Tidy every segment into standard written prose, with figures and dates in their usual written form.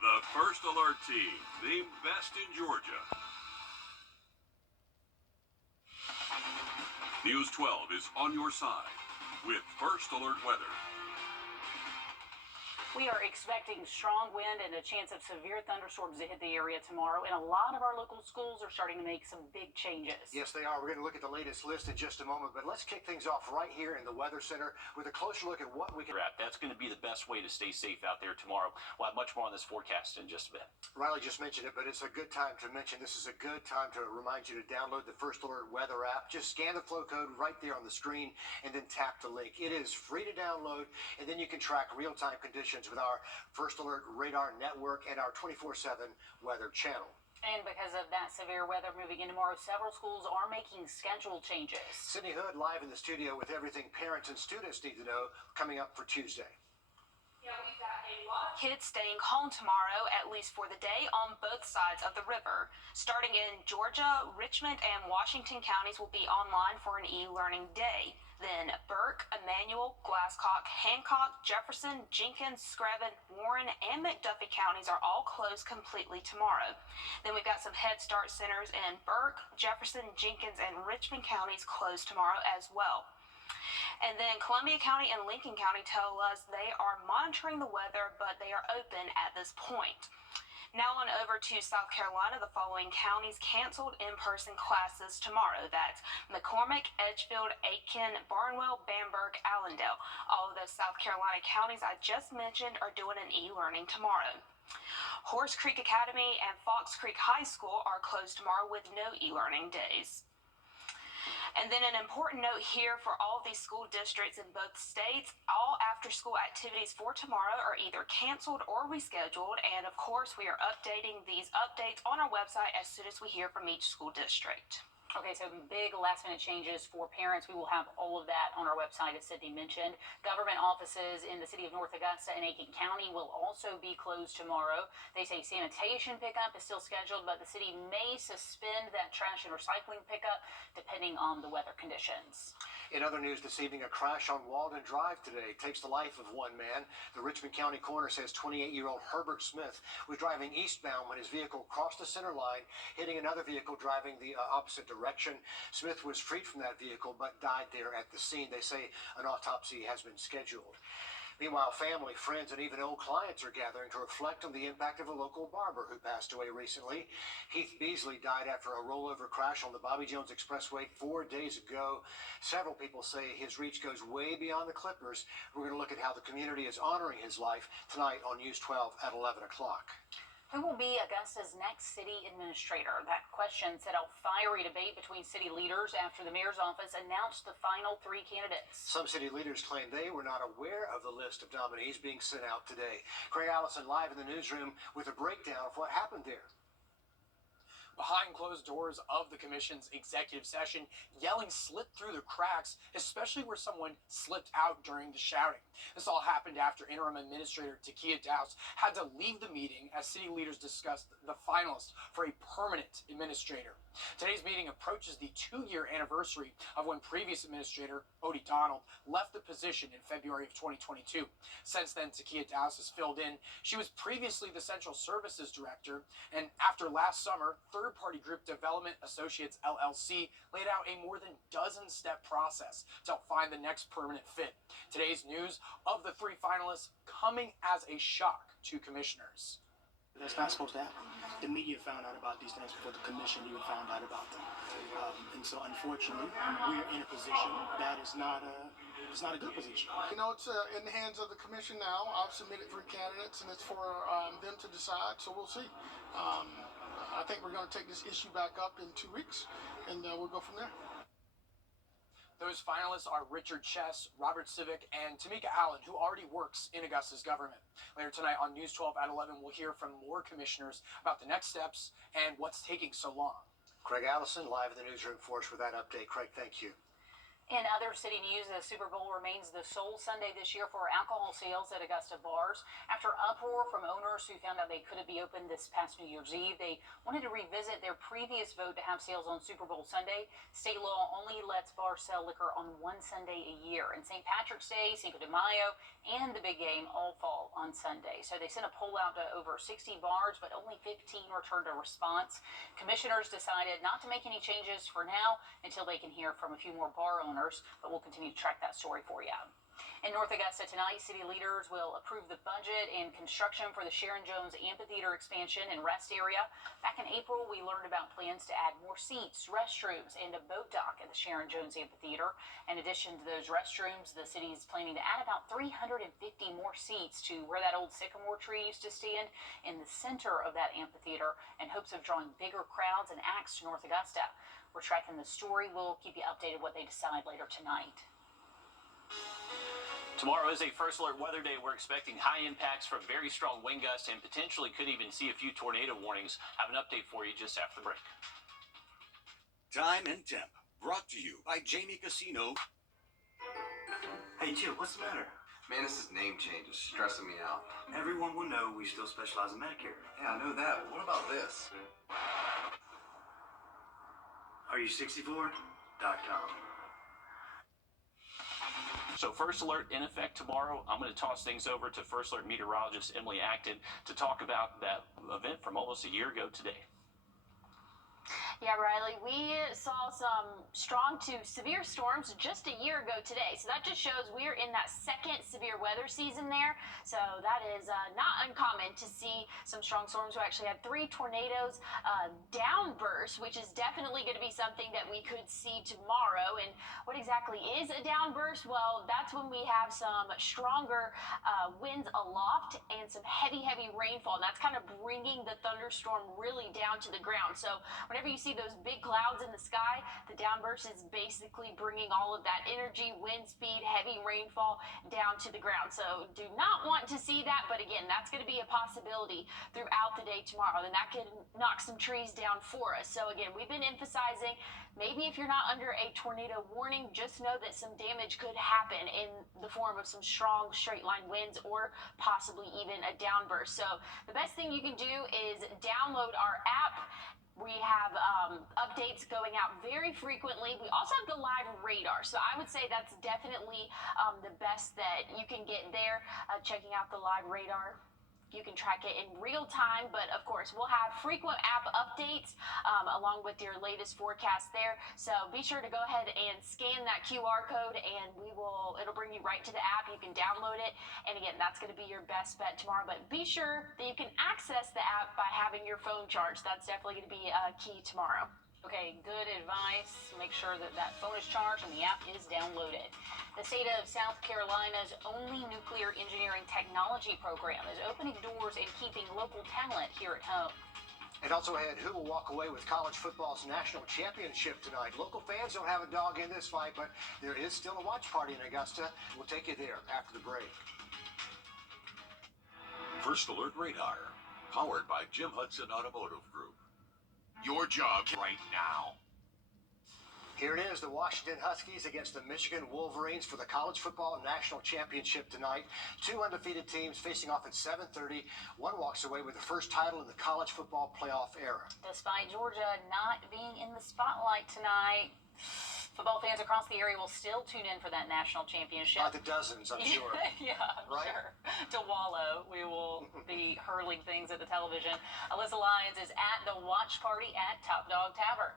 The First Alert team, the best in Georgia. News 12 is on your side with First Alert weather. We are expecting strong wind and a chance of severe thunderstorms to hit the area tomorrow, and a lot of our local schools are starting to make some big changes. Yes, they are. We're going to look at the latest list in just a moment, but let's kick things off right here in the Weather Center with a closer look at what we can... That's going to be the best way to stay safe out there tomorrow. We'll have much more on this forecast in just a bit. Riley just mentioned it, but it's a good time to mention this is a good time to remind you to download the First Alert Weather app. Just scan the flow code right there on the screen and then tap the link. It is free to download, and then you can track real-time conditions with our First Alert Radar Network and our 24/7 weather channel. And because of that severe weather moving in tomorrow, several schools are making schedule changes. Sydney Hood live in the studio with everything parents and students need to know coming up for Tuesday. Yeah, we've got a lot of kids staying home tomorrow, at least for the day, on both sides of the river. Starting in Georgia, Richmond, and Washington counties will be online for an e-learning day. Then Burke, Emmanuel, Glasscock, Hancock, Jefferson, Jenkins, Screven, Warren, and McDuffie counties are all closed completely tomorrow. Then we've got some Head Start centers in Burke, Jefferson, Jenkins, and Richmond counties closed tomorrow as well. And then Columbia County and Lincoln County tell us they are monitoring the weather, but they are open at this point. Now on over to South Carolina, the following counties canceled in-person classes tomorrow. That's McCormick, Edgefield, Aiken, Barnwell, Bamberg, Allendale. All of those South Carolina counties I just mentioned are doing an e-learning tomorrow. Horse Creek Academy and Fox Creek High School are closed tomorrow with no e-learning days. And then an important note here for all of these school districts in both states, all after-school activities for tomorrow are either canceled or rescheduled. And of course, we are updating these updates on our website as soon as we hear from each school district. Okay, so big last-minute changes for parents. We will have all of that on our website, as Sydney mentioned. Government offices in the city of North Augusta and Aiken County will also be closed tomorrow. They say sanitation pickup is still scheduled, but the city may suspend that trash and recycling pickup depending on the weather conditions. In other news this evening, a crash on Walden Drive today takes the life of one man. The Richmond County coroner says 28-year-old Herbert Smith was driving eastbound when his vehicle crossed the center line, hitting another vehicle driving the opposite direction. Smith was freed from that vehicle but died there at the scene. They say an autopsy has been scheduled. Meanwhile, family, friends, and even old clients are gathering to reflect on the impact of a local barber who passed away recently. Heath Beasley died after a rollover crash on the Bobby Jones Expressway 4 days ago. Several people say his reach goes way beyond the Clippers. We're going to look at how the community is honoring his life tonight on News 12 at 11 o'clock. Who will be Augusta's next city administrator? That question set off fiery debate between city leaders after the mayor's office announced the final 3 candidates. Some city leaders claim they were not aware of the list of nominees being sent out today. Craig Allison live in the newsroom with a breakdown of what happened there. Behind closed doors of the commission's executive session, yelling slipped through the cracks, especially where someone slipped out during the shouting. This all happened after interim administrator Takia Dowse had to leave the meeting as city leaders discussed the finalists for a permanent administrator. Today's meeting approaches the 2-year anniversary of when previous administrator Odie Donald left the position in February of 2022. Since then, Takia Dowse has filled in. She was previously the Central Services Director, and after last summer, third-party group Development Associates LLC laid out a more than dozen-step process to help find the next permanent fit. Today's news of the 3 finalists coming as a shock to commissioners. That's not supposed to happen. The media found out about these things before the commission even found out about them. And so unfortunately, we're in a position that is not a good position. You know, it's in the hands of the commission now. I've submitted 3 candidates, and it's for them to decide, so we'll see. I think we're going to take this issue back up in 2 weeks, and we'll go from there. Those finalists are Richard Chess, Robert Civic, and Tamika Allen, who already works in Augusta's government. Later tonight on News 12 at 11, we'll hear from more commissioners about the next steps and what's taking so long. Craig Allison live in the newsroom for us with that update. Craig, thank you. In other city news, the Super Bowl remains the sole Sunday this year for alcohol sales at Augusta bars. After uproar from owners who found out they couldn't be open this past New Year's Eve, they wanted to revisit their previous vote to have sales on Super Bowl Sunday. State law only lets bars sell liquor on one Sunday a year, and St. Patrick's Day, Cinco de Mayo, and the big game all fall on Sunday. So they sent a poll out to over 60 bars, but only 15 returned a response. Commissioners decided not to make any changes for now until they can hear from a few more bar owners, but we'll continue to track that story for you. In North Augusta tonight, city leaders will approve the budget and construction for the Sharon Jones Amphitheater expansion and rest area. Back in April, we learned about plans to add more seats, restrooms, and a boat dock at the Sharon Jones Amphitheater. In addition to those restrooms, the city is planning to add about 350 more seats to where that old sycamore tree used to stand in the center of that amphitheater in hopes of drawing bigger crowds and acts to North Augusta. We're tracking the story. We'll keep you updated what they decide later tonight. Tomorrow is a first alert weather day. We're expecting high impacts from very strong wind gusts and potentially could even see a few tornado warnings. Have an update for you just after the break. Time and Temp, brought to you by Jamie Casino. Hey, Jill, what's the matter? Man, this is name change is stressing me out. Everyone will know we still specialize in Medicare. Yeah, I know that, but what about this? Are you 64.com? So first alert in effect tomorrow. I'm going to toss things over to first alert meteorologist Emily Acton to talk about that event from almost a year ago today. Yeah, Riley, we saw some strong to severe storms just a year ago today. So that just shows we're in that second severe weather season there. So that is not uncommon to see some strong storms. We actually had 3 tornadoes downburst, which is definitely going to be something that we could see tomorrow. And what exactly is a downburst? Well, that's when we have some stronger winds aloft and some heavy rainfall. And that's kind of bringing the thunderstorm really down to the ground. So whenever you see those big clouds in the sky, the downburst is basically bringing all of that energy, wind speed, heavy rainfall down to the ground. So do not want to see that, but again, that's going to be a possibility throughout the day tomorrow. Then that can knock some trees down for us. So again, we've been emphasizing, maybe if you're not under a tornado warning, just know that some damage could happen in the form of some strong straight line winds or possibly even a downburst. So the best thing you can do is download our app. We have updates going out very frequently. We also have the live radar. So I would say that's definitely the best that you can get there, checking out the live radar. You can track it in real time, but of course we'll have frequent app updates along with your latest forecast there. So be sure to go ahead and scan that QR code and it'll bring you right to the app. You can download it. And again, that's going to be your best bet tomorrow, but be sure that you can access the app by having your phone charged. That's definitely going to be key tomorrow. Okay, good advice. Make sure that that phone is charged and the app is downloaded. The state of South Carolina's only nuclear engineering technology program is opening doors and keeping local talent here at home. And also ahead, who will walk away with college football's national championship tonight? Local fans don't have a dog in this fight, but there is still a watch party in Augusta. We'll take you there after the break. First Alert Radar, powered by Jim Hudson Automotive Group. Your job right now. Here it is, the Washington Huskies against the Michigan Wolverines for the college football national championship tonight. 2 undefeated teams facing off at 7:30. One walks away with the first title in the college football playoff era. Despite Georgia not being in the spotlight tonight, football fans across the area will still tune in for that national championship. By the dozens, I'm sure. Yeah, I'm right? sure. To wallow, we will be hurling things at the television. Alyssa Lyons is at the watch party at Top Dog Tavern.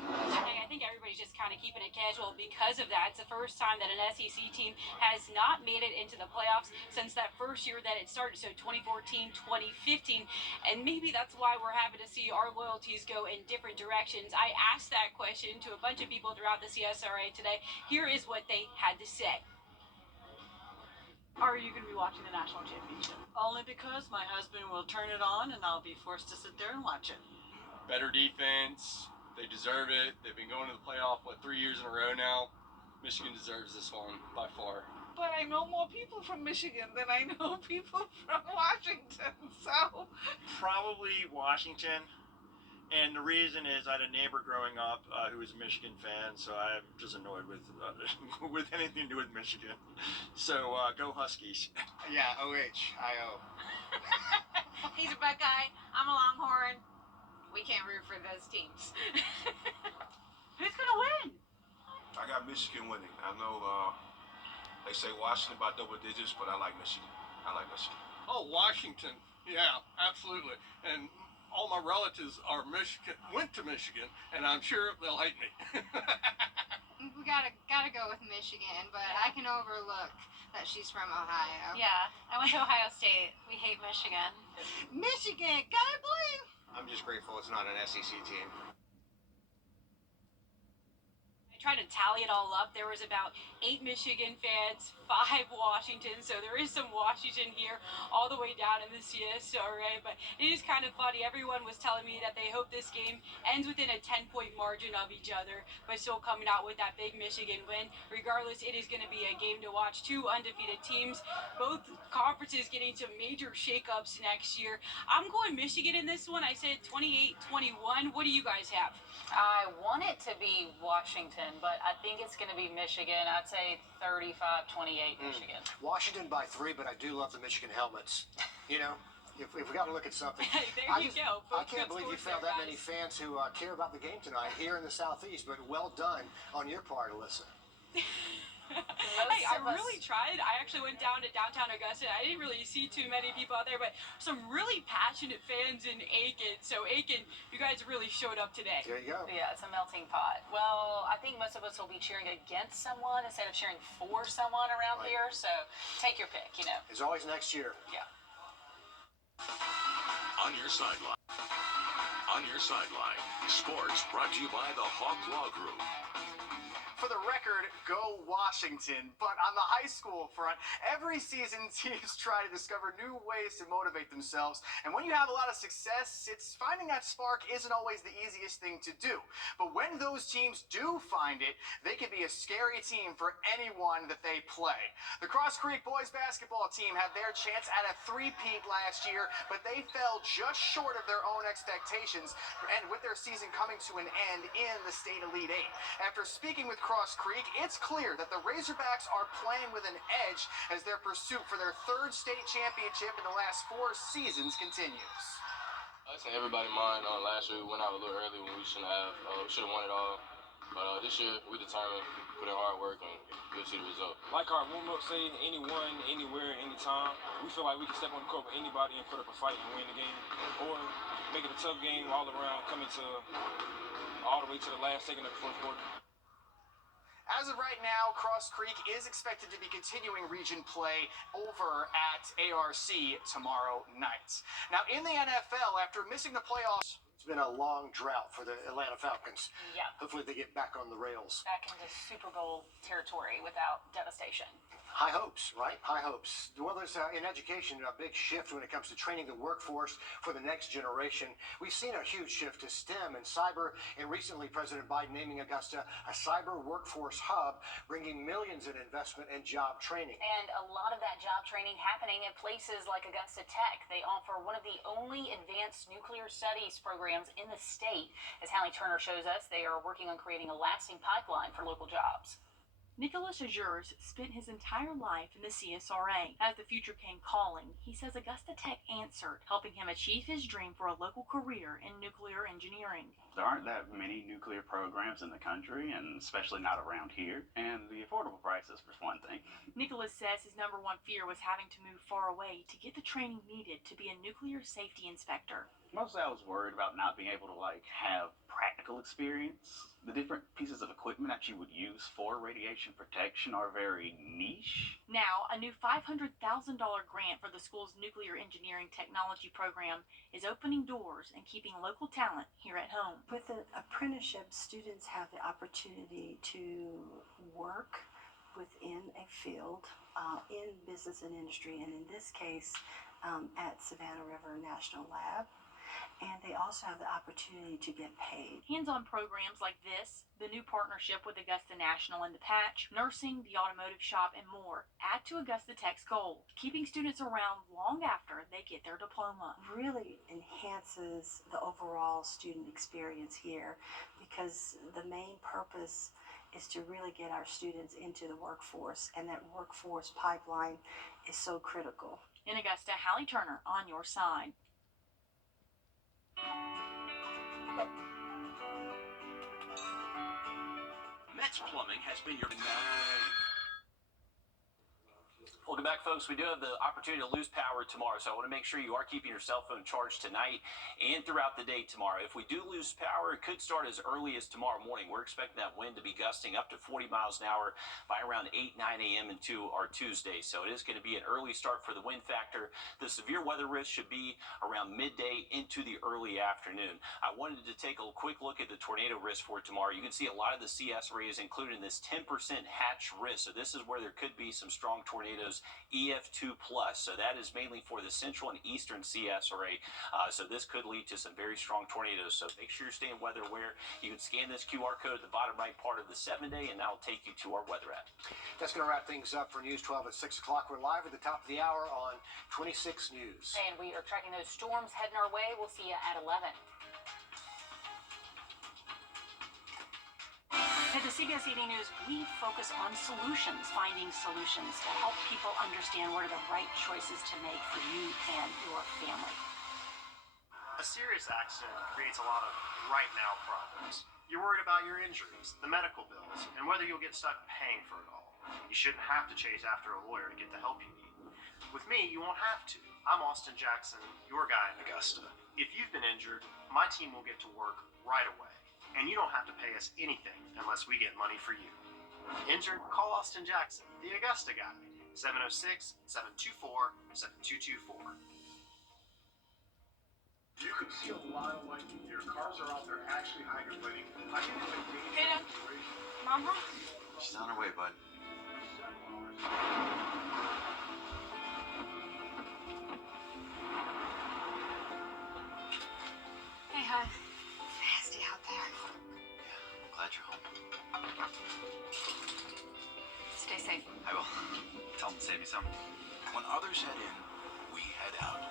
I think everybody's just kind of keeping it casual because of that. It's the first time that an SEC team has not made it into the playoffs since that first year that it started, so 2014, 2015. And maybe that's why we're happy to see our loyalties go in different directions. I asked that question to a bunch of people throughout the CSRA today. Here is what they had to say. Are you going to be watching the national championship? Only because my husband will turn it on and I'll be forced to sit there and watch it. Better defense. They deserve it. They've been going to the playoff, 3 years in a row now. Michigan deserves this one by far. But I know more people from Michigan than I know people from Washington, so. Probably Washington. And the reason is I had a neighbor growing up who was a Michigan fan, so I'm just annoyed with with anything to do with Michigan. So go Huskies. Yeah, OHIO. He's a Buckeye. I'm a Longhorn. We can't root for those teams. Who's gonna win? I got Michigan winning. I know they say Washington by double digits, but I like Michigan. I like Michigan. Oh, Washington. Yeah, absolutely. And all my relatives are went to Michigan, and I'm sure they'll hate me. We gotta go with Michigan, but I can overlook that she's from Ohio. Yeah, I went to Ohio State. We hate Michigan. Michigan, gotta believe. I'm just grateful it's not an SEC team. Tried to tally it all up. There was about 8 Michigan fans, 5 Washington, so there is some Washington here all the way down in the CSRA, but it is kind of funny. Everyone was telling me that they hope this game ends within a 10-point margin of each other, but still coming out with that big Michigan win. Regardless, it is going to be a game to watch. 2 undefeated teams, both conferences getting some major shakeups next year. I'm going Michigan in this one. I said 28-21. What do you guys have? I want it to be Washington, but I think it's going to be Michigan. I'd say 35-28 Michigan. Washington by 3, but I do love the Michigan helmets. You know, if we got to look at something. There you go. I can't believe you found that many fans who care about the game tonight here in the Southeast, but well done on your part, Alyssa. Hey, I really tried. I actually went down to downtown Augusta. I didn't really see too many people out there, but some really passionate fans in Aiken. So Aiken, you guys really showed up today. There you go. Yeah, it's a melting pot. Well, I think most of us will be cheering against someone instead of cheering for someone around here. So take your pick, you know. It's always next year. Yeah. On your sideline. On your sideline. Sports brought to you by the Hawk Law Group. For the record, go Washington. But on the high school front, every season teams try to discover new ways to motivate themselves. And when you have a lot of success, it's finding that spark isn't always the easiest thing to do. But when those teams do find it, they can be a scary team for anyone that they play. The Cross Creek boys basketball team had their chance at a three-peat last year, but they fell just short of their own expectations, and with their season coming to an end in the state Elite Eight. After speaking with Cross Creek, it's clear that the Razorbacks are playing with an edge as their pursuit for their 3rd state championship in the last 4 seasons continues. I think everybody mind last year we went out a little early when we shouldn't have. Should have won it all. But this year we determined, put in hard work, and you'll see the result. Like our warm-up saying, anyone, anywhere, anytime. We feel like we can step on the court with anybody and put up a fight and win the game, or make it a tough game all around, coming to all the way to the last second of the 4th quarter. As of right now, Cross Creek is expected to be continuing region play over at ARC tomorrow night. Now, in the NFL, after missing the playoffs, It's been a long drought for the Atlanta Falcons. Yeah. Hopefully they get back on the rails. Back into Super Bowl territory without devastation. High hopes, right? High hopes. Well, there's in education a big shift when it comes to training the workforce for the next generation. We've seen a huge shift to STEM and cyber, and recently President Biden naming Augusta a cyber workforce hub, bringing millions in investment and job training. And a lot of that job training happening at places like Augusta Tech. They offer one of the only advanced nuclear studies programs in the state. As Hallie Turner shows us, they are working on creating a lasting pipeline for local jobs. Nicholas Azures spent his entire life in the CSRA. As the future came calling, he says Augusta Tech answered, helping him achieve his dream for a local career in nuclear engineering. There aren't that many nuclear programs in the country, and especially not around here, and the affordable prices for one thing. Nicholas says his number one fear was having to move far away to get the training needed to be a nuclear safety inspector. Mostly I was worried about not being able to have practical experience. The different pieces of equipment that you would use for radiation protection are very niche. Now, a new $500,000 grant for the school's nuclear engineering technology program is opening doors and keeping local talent here at home. With an apprenticeship, students have the opportunity to work within a field in business and industry, and in this case, at Savannah River National Lab. and they also have the opportunity to get paid. Hands-on programs like this, the new partnership with Augusta National and the Patch, nursing, the automotive shop, and more add to Augusta Tech's goal, keeping students around long after they get their diploma. Really enhances the overall student experience here, because the main purpose is to really get our students into the workforce, and that workforce pipeline is so critical. In Augusta, Hallie Turner on your side. Metz Plumbing has been your Welcome back, folks. We do have the opportunity to lose power tomorrow, so I want to make sure you are keeping your cell phone charged tonight and throughout the day tomorrow. If we do lose power, it could start as early as tomorrow morning. We're expecting that wind to be gusting up to 40 miles an hour by around 8, 9 a.m. into our Tuesday, so it is going to be an early start for the wind factor. The severe weather risk should be around midday into the early afternoon. I wanted to take a quick look at the tornado risk for tomorrow. You can see a lot of the CS array is included in this 10% hatch risk, so this is where there could be some strong tornadoes. EF2+, so that is mainly for the central and eastern CS array, so this could lead to some very strong tornadoes, so make sure you're staying weather aware. You can scan this QR code at the bottom right part of the 7-day, and that'll take you to our weather app. That's going to wrap things up for News 12 at 6 o'clock. We're live at the top of the hour on 26 News. And we are tracking those storms heading our way. We'll see you at 11. At the CBS 80 News, we focus on solutions, finding solutions to help people understand what are the right choices to make for you and your family. A serious accident creates a lot of right now problems. You're worried about your injuries, the medical bills, and whether you'll get stuck paying for it all. You shouldn't have to chase after a lawyer to get the help you need. With me, you won't have to. I'm Austin Jackson, your guy in Augusta. If you've been injured, my team will get to work right away. And you don't have to pay us anything unless we get money for you. Injured? Call Austin Jackson, the Augusta guy. 706-724-7224. You can see a lot of light here. Cars are out there actually hydroplaning. I think it's a dangerous situation. Mama? She's on her way, bud. Hey, hon. Nasty out there. I'm glad you're home. Stay safe. I will. Tell them to save me some. When others head in, we head out.